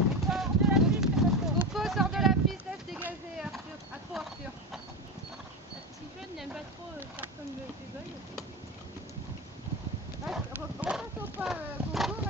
Sors de la piste, Coco. Coco, sors de la piste, laisse dégager Arthur. À trop Arthur. Stephen n'aime pas trop faire comme le cowboy. Repasse au pas, Coco.